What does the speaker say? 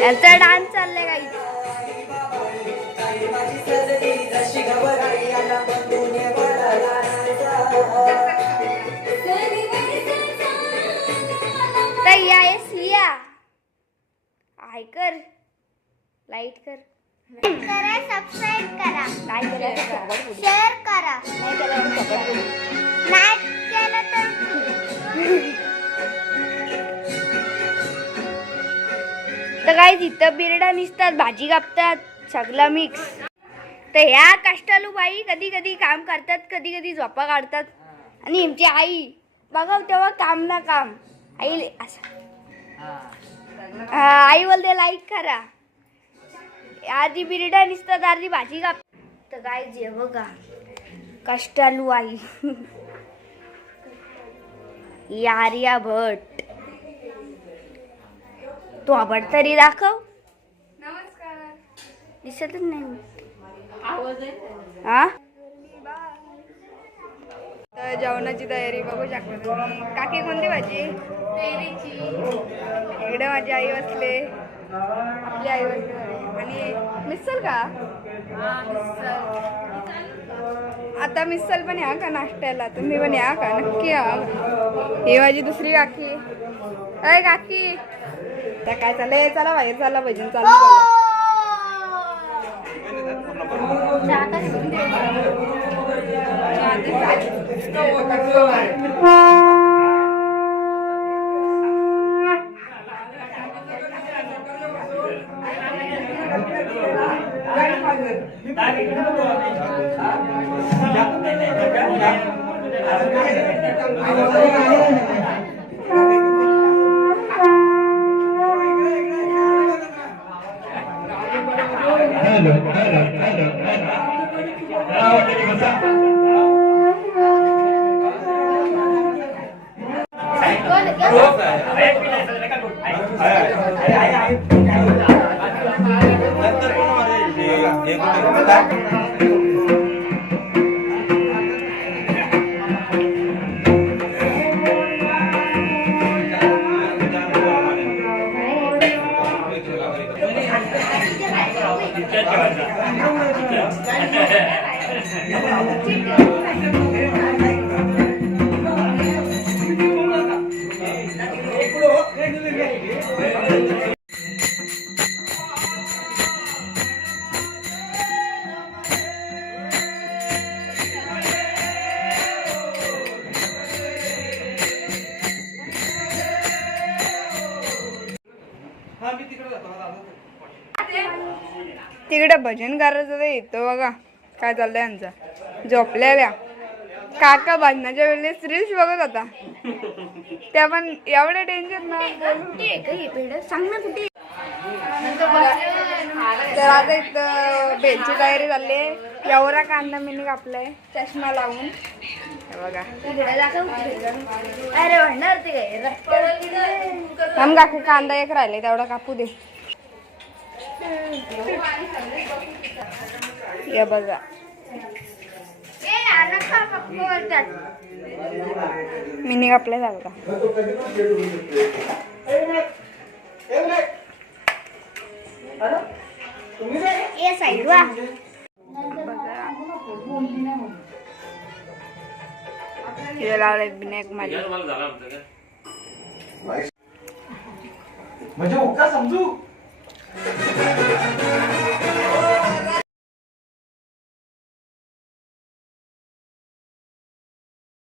याचा डान्स चाललाय काही. सिया हाय कर, लाईट कर, करा, सबस्क्राइब करा, काय करायचं शेअर करा. नाही केलं नाही केलं तर काय तिथं बिरडा निसतात, भाजी कापतात, सगळं मिक्स. तर ह्या कष्टालू बाई कधी कधी काम करतात, कधी कधी झोपा काढतात. आणि आमची आई बघा तेव्हा काम ना काम. आई असं आई बोलते लाईक करा. आधी बिरडा निसतात, आधी भाजी काप. तर काय जे बघा कष्टालू आई यारिया भट. तू आवड तरी दाखव. नमस्कार. दिसतच नाही. आवाज आहे. हा तर जेवणाची तयारी बघू शकता तुम्ही. काकी कोणती भाजी? इकडे माझी आई बसले, आपली आई बसले आणि मिसल का आता मिसल पण या का नाश्त्याला? तुम्ही पण या का? नक्की या. ही माझी दुसरी काकी. अरे काकी त्या काय चाललंय? चला बाहेर चला, भजन चालू तिकडे भजन करायचं ते येतो बघा काय चाललंय यांचा. झोपलेल्या काका भजनाच्या वेळेस रील्स बघत होता. त्या पण एवढं टेन्शन ना सांग ना कुठे. तर आता इथं बेलची तयारी चालली आहे. एवढा कांदा मिनी कापलाय चष्मा लावून. हे बघा अरे म्हणणार ते काय थांब काकी, कांदा एक राहिले तेवढा कापू दे. या बघा मिनी कापलाय चालता. साईड वा लावलंय विनायक माझ्या. म्हणजे समजू